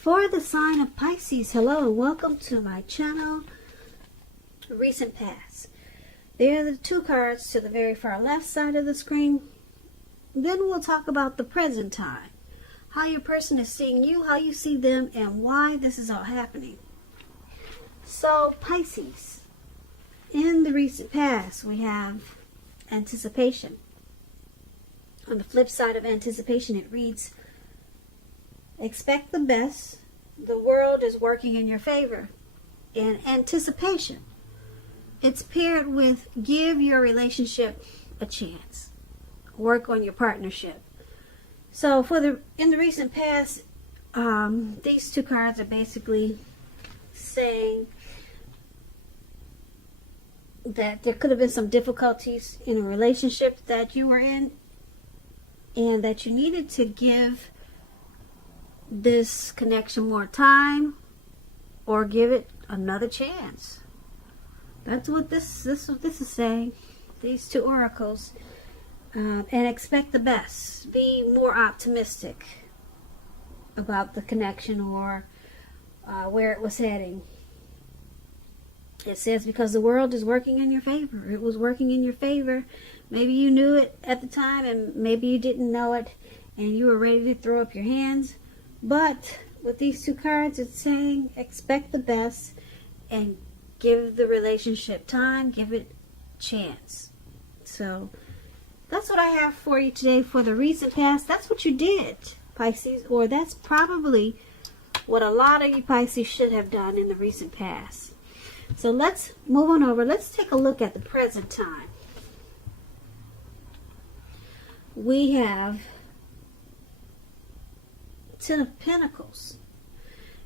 For the sign of Pisces, hello and welcome to my channel, Recent Past. There are the two cards to the very far left side of the screen. Then we'll talk about the present time, how your person is seeing you, how you see them, and why this is all happening. So Pisces, in the recent past we have anticipation. On the flip side of anticipation it reads, expect the best. The world is working in your favor. In anticipation, it's paired with give your relationship a chance. Work on your partnership. So in the recent past, these two cards are basically saying that there could have been some difficulties in a relationship that you were in, and that you needed to give this connection more time or give it another chance. That's what this is saying, these two oracles. And expect the best. Be more optimistic about the connection or where it was heading. It says because the world is working in your favor. It was working in your favor. Maybe you knew it at the time and maybe you didn't know it and you were ready to throw up your hands. But with these two cards, it's saying expect the best and give the relationship time, give it a chance. So that's what I have for you today for the recent past. That's what you did, Pisces, or that's probably what a lot of you Pisces should have done in the recent past. So let's move on over. Let's take a look at the present time. We have Ten of Pentacles,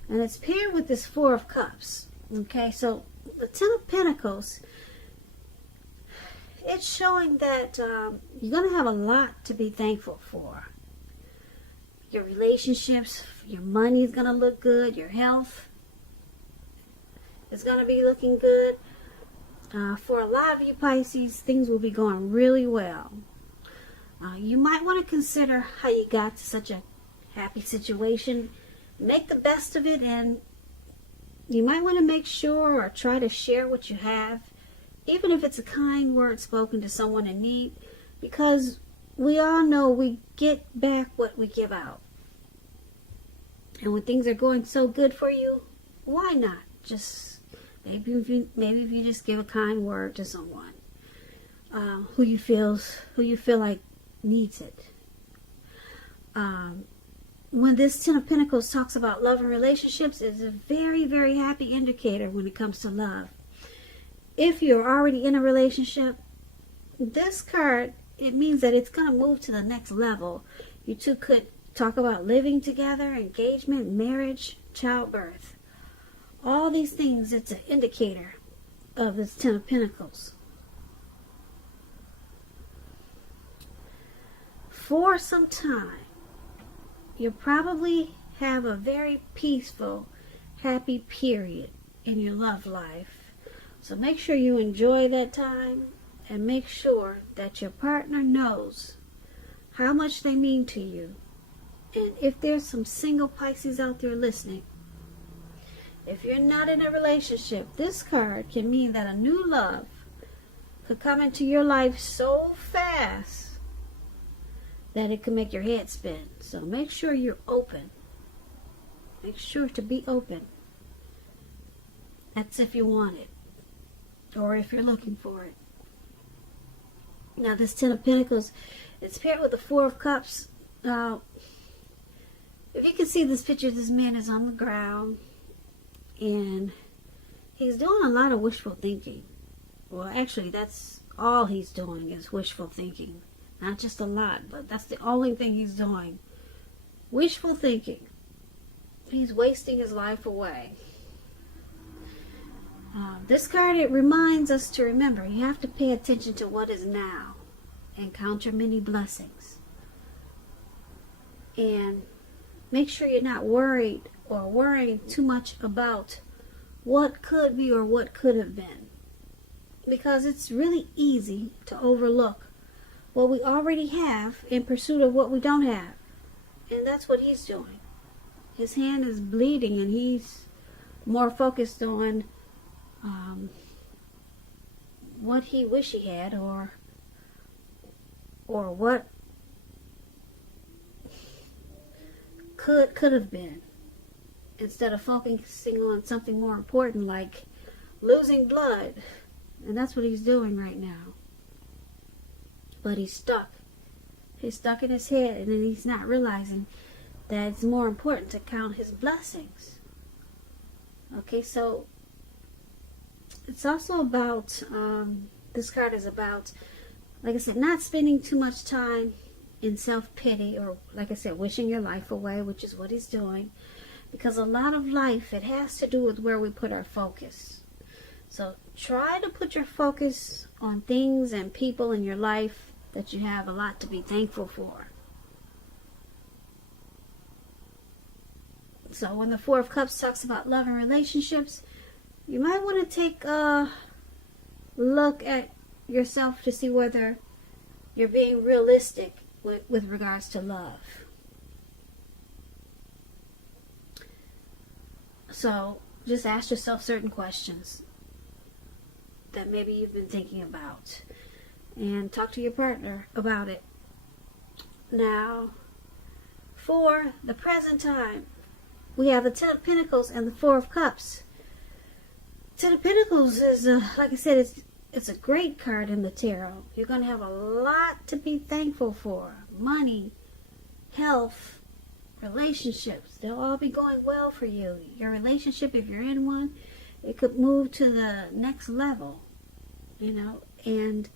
and it's paired with this Four of Cups. Okay, so the Ten of Pentacles, it's showing that you're going to have a lot to be thankful for. Your relationships, your money is going to look good, your health is going to be looking good. For a lot of you Pisces, things will be going really well. You might want to consider how you got to such a happy situation. Make the best of it, and you might want to make sure or try to share what you have, even if it's a kind word spoken to someone in need, because we all know we get back what we give out. And when things are going so good for you, why not just maybe if you just give a kind word to someone who you feel like needs it. When this Ten of Pentacles talks about love and relationships, it's a very, very happy indicator when it comes to love. If you're already in a relationship, this card, it means that it's going to move to the next level. You two could talk about living together, engagement, marriage, childbirth. All these things, it's an indicator of this Ten of Pentacles. For some time, you'll probably have a very peaceful, happy period in your love life. So make sure you enjoy that time and make sure that your partner knows how much they mean to you. And if there's some single Pisces out there listening, if you're not in a relationship, this card can mean that a new love could come into your life so fast that it can make your head spin. So make sure you're open. Make sure to be open. That's if you want it, or if you're looking for it. Now this Ten of Pentacles, it's paired with the Four of Cups. If you can see this picture, this man is on the ground and he's doing a lot of wishful thinking. Well, actually, that's all he's doing is wishful thinking. Not just a lot, but that's the only thing he's doing. Wishful thinking. He's wasting his life away. This card, it reminds us to remember, you have to pay attention to what is now and count your many blessings. And make sure you're not worried or worrying too much about what could be or what could have been. Because it's really easy to overlook what we already have in pursuit of what we don't have. And that's what he's doing. His hand is bleeding, and he's more focused on what he wish he had, or what could have been, instead of focusing on something more important like losing blood. And that's what he's doing right now. But he's stuck. He's stuck in his head, and then he's not realizing that it's more important to count his blessings. Okay, so it's also about, this card is about, like I said, not spending too much time in self-pity, or, like I said, wishing your life away, which is what he's doing. Because a lot of life, it has to do with where we put our focus. So try to put your focus on things and people in your life that you have a lot to be thankful for. So when the Four of Cups talks about love and relationships, you might want to take a look at yourself to see whether you're being realistic with regards to love. So just ask yourself certain questions that maybe you've been thinking about, and talk to your partner about it. Now, for the present time, we have the Ten of Pentacles and the Four of Cups. Ten of Pentacles is, like I said, it's a great card in the tarot. You're going to have a lot to be thankful for. Money, health, relationships. They'll all be going well for you. Your relationship, if you're in one, it could move to the next level, And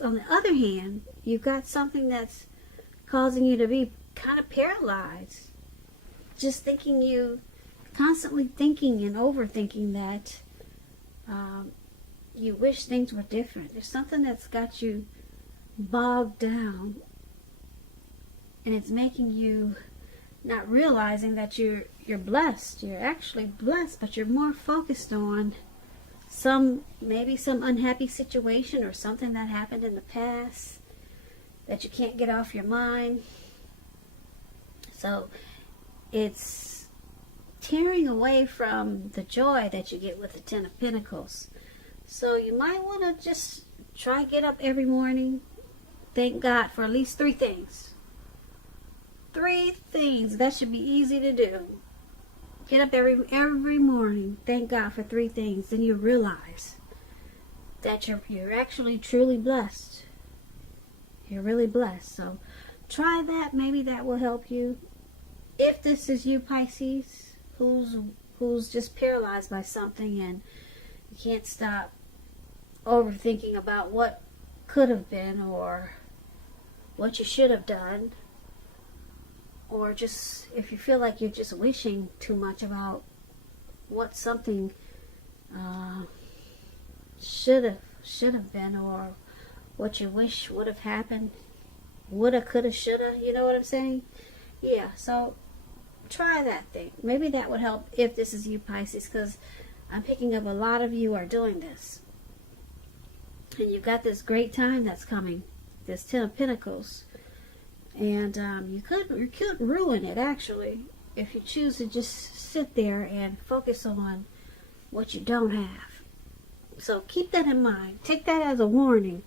on the other hand, you've got something that's causing you to be kind of paralyzed. Just constantly thinking and overthinking that you wish things were different. There's something that's got you bogged down, and it's making you not realizing that you're blessed. You're actually blessed, but you're more focused on maybe some unhappy situation or something that happened in the past that you can't get off your mind. So it's tearing away from the joy that you get with the Ten of Pentacles. So you might want to just try get up every morning, thank God for at least 3 things. 3 things. That should be easy to do. Get up every morning, thank God for 3 things. Then you realize that you're actually truly blessed. You're really blessed. So try that. Maybe that will help you. If this is you, Pisces, who's just paralyzed by something and you can't stop overthinking about what could have been or what you should have done, or just if you feel like you're just wishing too much about what something should have been, or what you wish would have happened, woulda, coulda, shoulda, you know what I'm saying? Yeah, so try that thing. Maybe that would help if this is you, Pisces, because I'm picking up a lot of you are doing this. And you've got this great time that's coming, this Ten of Pentacles. And you could ruin it, actually, if you choose to just sit there and focus on what you don't have. So keep that in mind. Take that as a warning.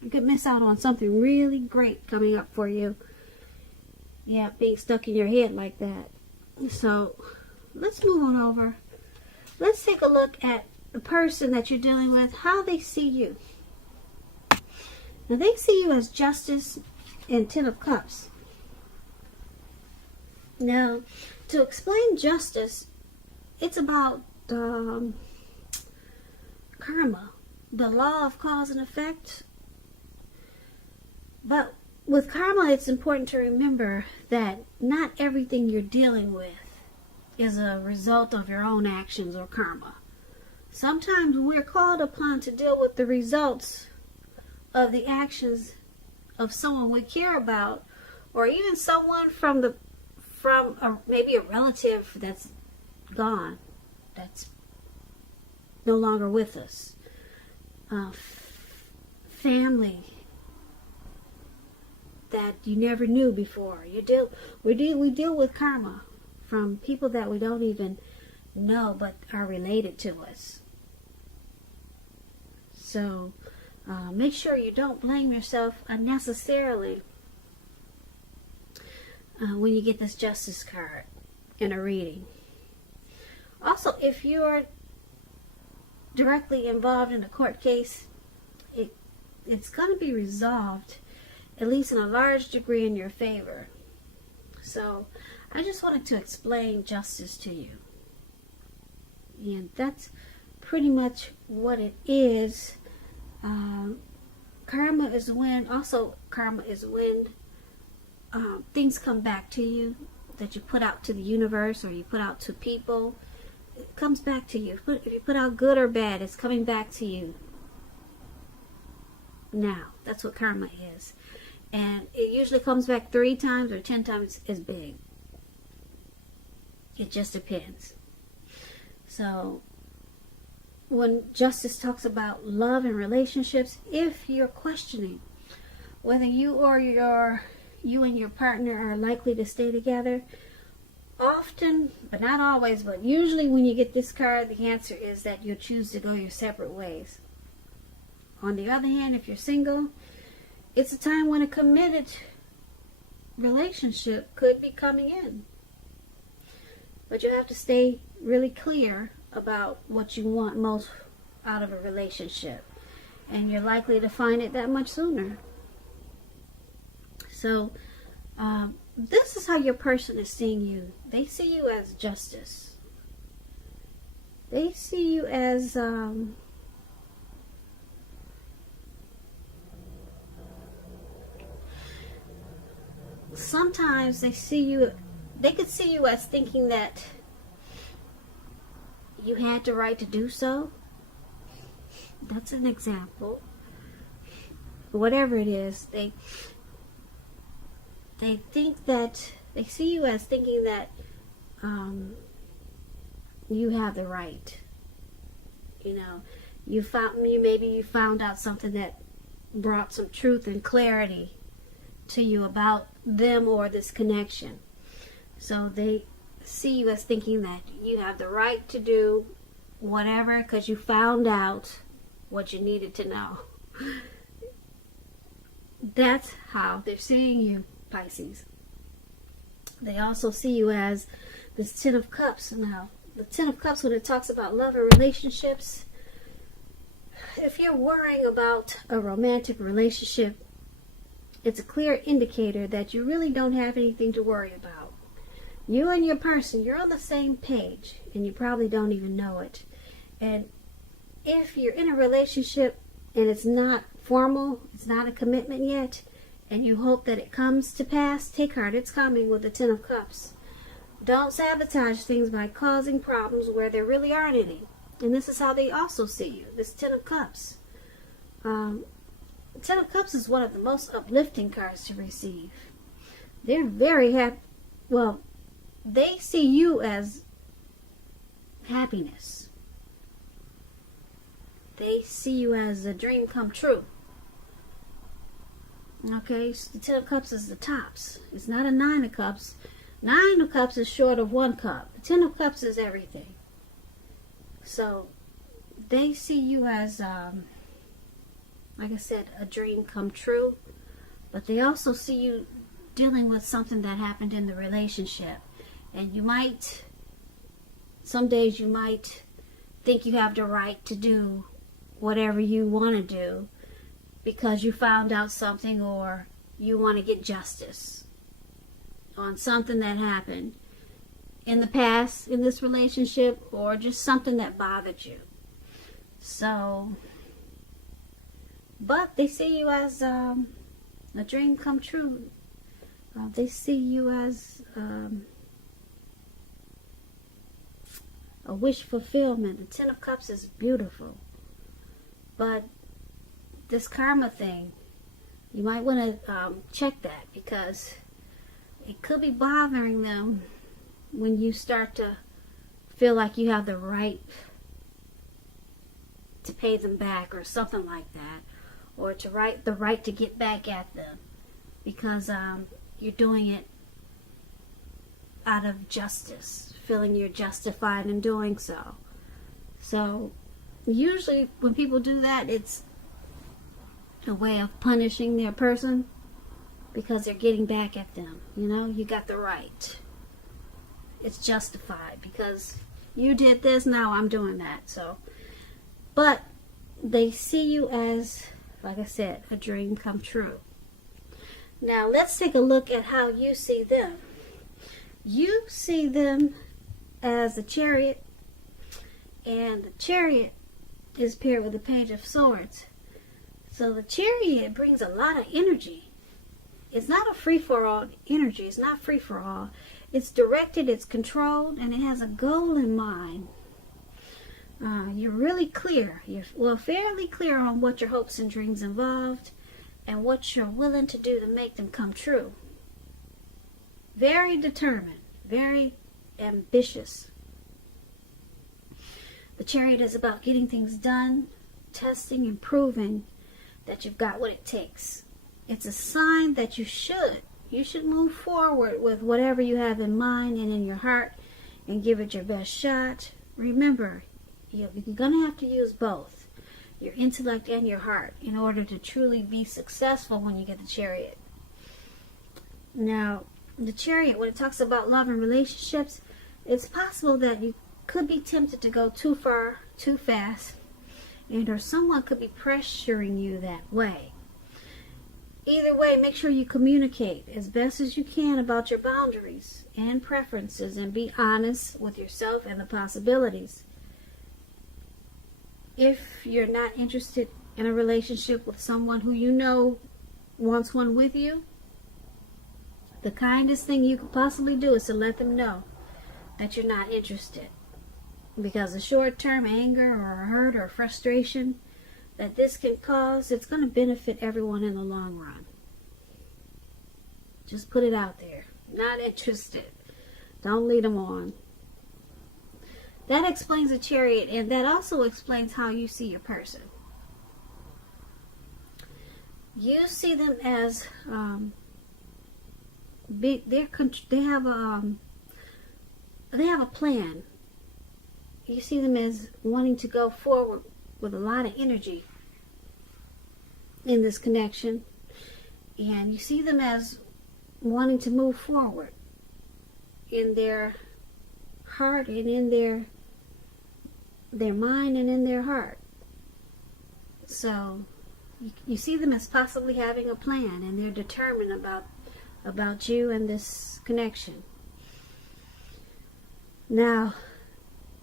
You could miss out on something really great coming up for you. Yeah, being stuck in your head like that. So let's move on over. Let's take a look at the person that you're dealing with, how they see you. Now, they see you as Justice and Ten of Cups. Now, to explain justice, it's about karma, the law of cause and effect. But with karma, it's important to remember that not everything you're dealing with is a result of your own actions or karma. Sometimes we're called upon to deal with the results of the actions of someone we care about, or even someone from maybe a relative that's gone, that's no longer with us, family that you never knew before. We deal with karma from people that we don't even know but are related to us. So make sure you don't blame yourself unnecessarily when you get this Justice card in a reading. Also, if you are directly involved in a court case, it's going to be resolved, at least in a large degree, in your favor. So I just wanted to explain justice to you. And that's pretty much what it is. Karma is when things come back to you that you put out to the universe or you put out to people. It comes back to you. If you put out good or bad, it's coming back to you. Now, that's what karma is. And it usually comes back 3 times or 10 times as big. It just depends. So, when Justice talks about love and relationships, if you're questioning whether you and your partner are likely to stay together, often, but not always, but usually when you get this card, the answer is that you'll choose to go your separate ways. On the other hand, if you're single, it's a time when a committed relationship could be coming in. But you have to stay really clear about what you want most out of a relationship. And you're likely to find it that much sooner. So, this is how your person is seeing you. They see you as justice. They see you as sometimes they could see you as thinking that you had the right to do so. That's an example. Whatever it is, they think that they see you as thinking that you have the right. You know, maybe you found out something that brought some truth and clarity to you about them or this connection. So they see you as thinking that you have the right to do whatever because you found out what you needed to know. That's how they're seeing you, Pisces. They also see you as this Ten of Cups. Now, the Ten of Cups, when it talks about love and relationships, if you're worrying about a romantic relationship, it's a clear indicator that you really don't have anything to worry about. You and your person, you're on the same page, and you probably don't even know it. And if you're in a relationship and it's not formal, it's not a commitment yet, and you hope that it comes to pass, take heart, it's coming with the Ten of Cups. Don't sabotage things by causing problems where there really aren't any. And this is how they also see you, this Ten of Cups. Ten of Cups is one of the most uplifting cards to receive. They're very happy. Well, they see you as happiness. They see you as a dream come true. Okay, so the Ten of Cups is the tops. It's not a Nine of Cups. Nine of Cups is short of 1 cup. The Ten of Cups is everything. So they see you as, like I said, a dream come true. But they also see you dealing with something that happened in the relationship. And you might, some days you might think you have the right to do whatever you want to do because you found out something or you want to get justice on something that happened in the past in this relationship or just something that bothered you. So, but they see you as a dream come true. They see you as a wish fulfillment. The Ten of Cups is beautiful. But this karma thing, you might want to check that because it could be bothering them when you start to feel like you have the right to pay them back or something like that, or the right to get back at them. because you're doing it out of justice, feeling you're justified in doing so. So usually when people do that, it's a way of punishing their person because they're getting back at them. You know, you got the right. It's justified because you did this, now I'm doing that. So, but they see you as, like I said, a dream come true. Now let's take a look at how you see them. You see them as the Chariot, and the Chariot is paired with the Page of Swords. So the Chariot brings a lot of energy. It's not a free-for-all energy. It's not free-for-all. It's directed, it's controlled, and it has a goal in mind. You're really clear. You're fairly clear on what your hopes and dreams involved and what you're willing to do to make them come true. Very determined, very ambitious. The Chariot is about getting things done, testing and proving that you've got what it takes. It's a sign that you should move forward with whatever you have in mind and in your heart and give it your best shot. Remember, you're going to have to use both, your intellect and your heart, in order to truly be successful when you get the Chariot. Now, the Chariot, when it talks about love and relationships, it's possible that you could be tempted to go too far, too fast, and or someone could be pressuring you that way. Either way, make sure you communicate as best as you can about your boundaries and preferences and be honest with yourself and the possibilities. If you're not interested in a relationship with someone who you know wants one with you, the kindest thing you could possibly do is to let them know that you're not interested. Because the short-term anger or hurt or frustration that this can cause, it's going to benefit everyone in the long run. Just put it out there. Not interested. Don't lead them on. That explains the Chariot, and that also explains how you see your person. You see them as they have a plan. You see them as wanting to go forward with a lot of energy in this connection, and you see them as wanting to move forward in their heart and in their mind and in their heart. So you see them as possibly having a plan, and they're determined about you and this connection. Now,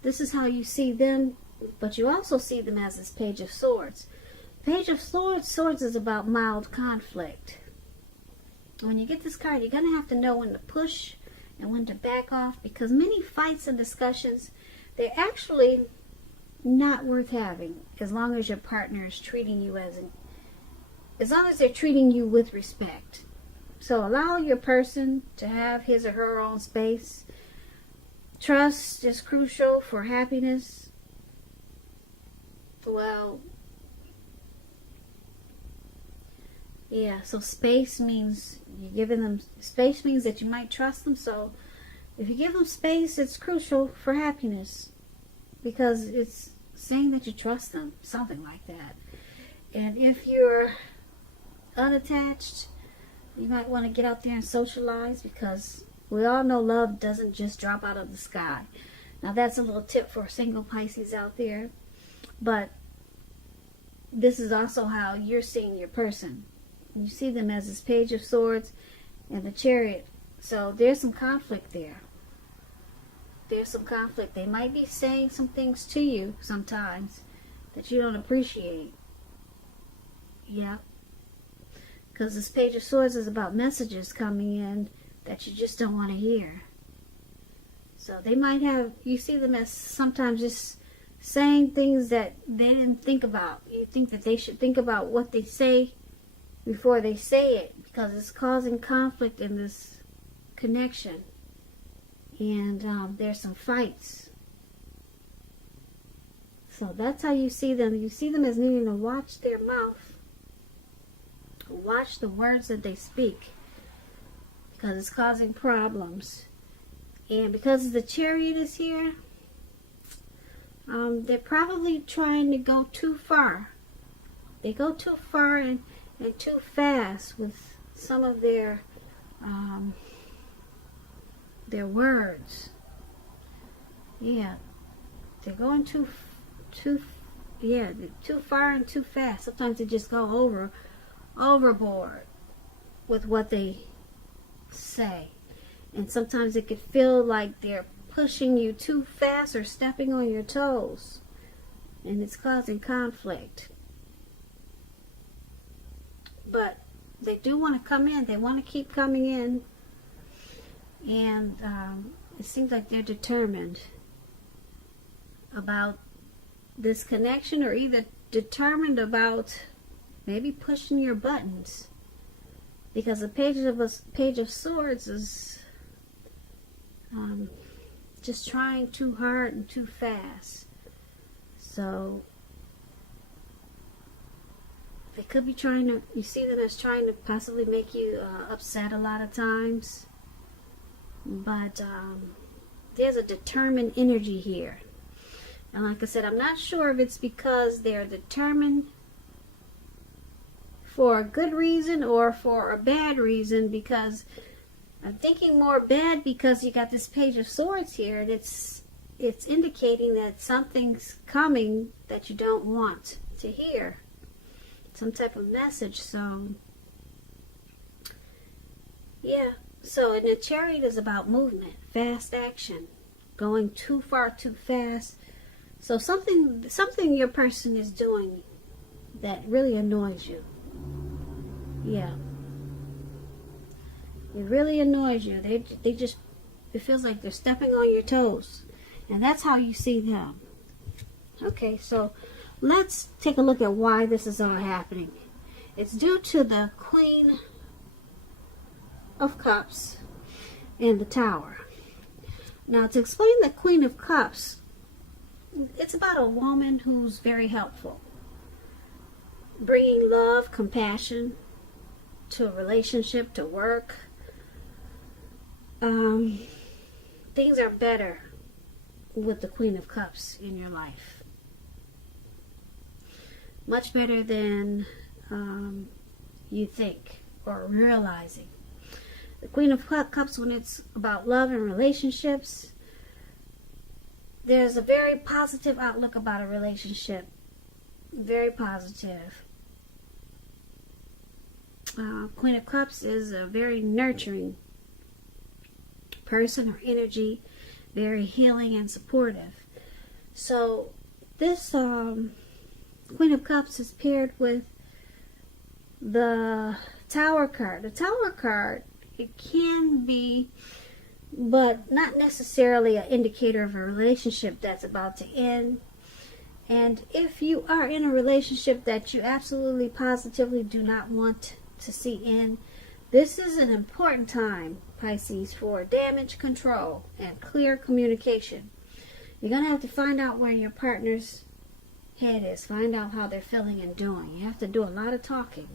this is how you see them, but you also see them as this Page of Swords. Page of Swords is about mild conflict. When you get this card, you're going to have to know when to push and when to back off, because many fights and discussions, they're actually not worth having as long as your partner is treating you as long as they're treating you with respect. So allow your person to have his or her own space. Trust is crucial for happiness. Well, yeah, so space means you're giving them space, means that you might trust them. So if you give them space, it's crucial for happiness, because it's saying that you trust them, something like that. And if you're unattached, you might want to get out there and socialize, because we all know love doesn't just drop out of the sky. Now that's a little tip for single Pisces out there, but this is also how you're seeing your person. You see them as this Page of Swords and the Chariot. So there's some conflict there. There's some conflict. They might be saying some things to you sometimes that you don't appreciate. Yeah. Because this Page of Swords is about messages coming in that you just don't want to hear. So they might have, you see them as sometimes just saying things that they didn't think about. You think that they should think about what they say before they say it, because it's causing conflict in this connection. And there's some fights. So that's how you see them. You see them as needing to watch their mouth, Watch the words that they speak, because it's causing problems. And because the Chariot is here, they're probably trying to go too far. They go too far and too fast with some of their words. Yeah, they're going too far and too fast. Sometimes they just go overboard with what they say. And sometimes it could feel like they're pushing you too fast or stepping on your toes. And it's causing conflict. But they do want to come in. They want to keep coming in. And it seems like they're determined about this connection, or either determined about maybe pushing your buttons. Because the Page of Swords is just trying too hard and too fast. So they could be trying to, you see them as trying to possibly make you upset a lot of times. But there's a determined energy here. And like I said, I'm not sure if it's because they're determined for a good reason or for a bad reason, because I'm thinking more bad, because you got this Page of Swords here, and it's indicating that something's coming that you don't want to hear. Some type of message. So yeah. So, and the Chariot is about movement, fast action, going too far too fast. So something your person is doing that really annoys you. Yeah. It really annoys you. They just, it feels like they're stepping on your toes. And that's how you see them. Okay, so let's take a look at why this is all happening. It's due to the Queen of Cups and the Tower. Now, to explain the Queen of Cups, it's about a woman who's very helpful, bringing love, compassion to a relationship, to work. Things are better with the Queen of Cups in your life. Much better than you think or realizing. The Queen of Cups, when it's about love and relationships, there's a very positive outlook about a relationship. Very positive. Queen of Cups is a very nurturing person or energy, very healing and supportive. So this Queen of Cups is paired with the Tower card. The Tower card, it can be, but not necessarily an indicator of a relationship that's about to end. And if you are in a relationship that you absolutely positively do not want to see end, this is an important time, Pisces, for damage control and clear communication. You're going to have to find out where your partner's head is. Find out how they're feeling and doing. You have to do a lot of talking.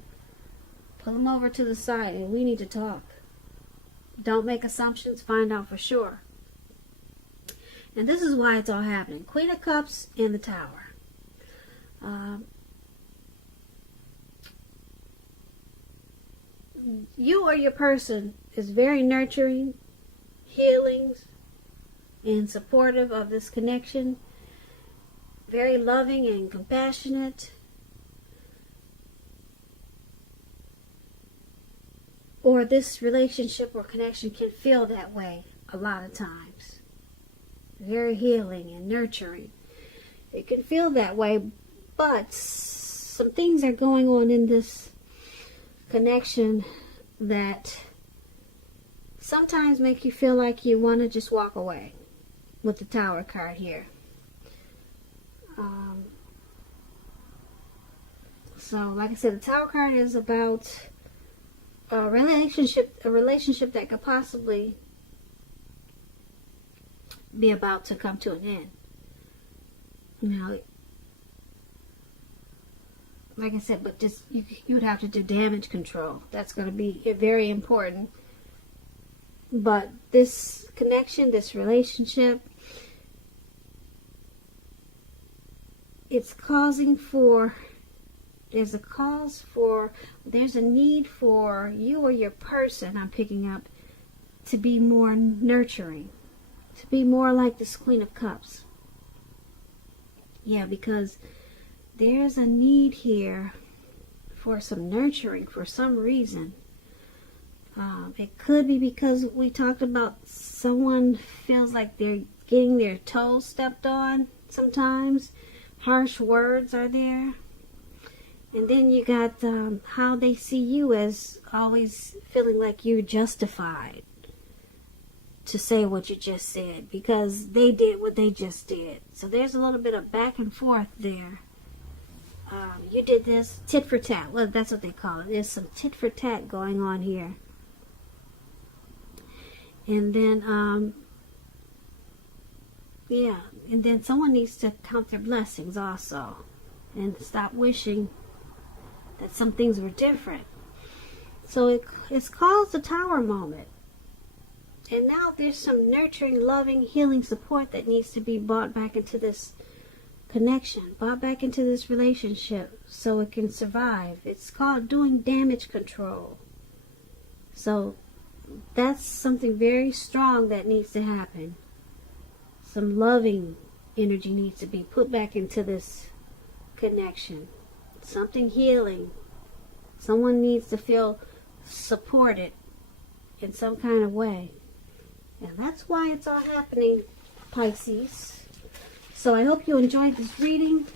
Pull them over to the side and we need to talk. Don't make assumptions. Find out for sure. And this is why it's all happening. Queen of Cups and the Tower. You or your person is very nurturing, healing, and supportive of this connection. Very loving and compassionate. Or this relationship or connection can feel that way a lot of times. Very healing and nurturing. It can feel that way, but some things are going on in this connection that sometimes make you feel like you want to just walk away with the Tower card here. So, like I said, the Tower card is about a relationship that could possibly be about to come to an end. You know, like I said, but just you would have to do damage control. That's going to be very important. But this connection, this relationship, it's causing for, there's a need for you or your person, I'm picking up, to be more nurturing, to be more like this Queen of Cups. Yeah, because there's a need here for some nurturing for some reason. It could be because we talked about someone feels like they're getting their toes stepped on sometimes. Harsh words are there. And then you got how they see you as always feeling like you're justified to say what you just said because they did what they just did. So there's a little bit of back and forth there. You did this tit for tat. Well, that's what they call it. There's some tit for tat going on here. And then, yeah, and then someone needs to count their blessings also and stop wishing that some things were different. So it's called the Tower moment. And now there's some nurturing, loving, healing support that needs to be brought back into this connection, brought back into this relationship so it can survive. It's called doing damage control. So that's something very strong that needs to happen. Some loving energy needs to be put back into this connection. Something healing. Someone needs to feel supported in some kind of way. And that's why it's all happening, Pisces. So I hope you enjoyed this reading.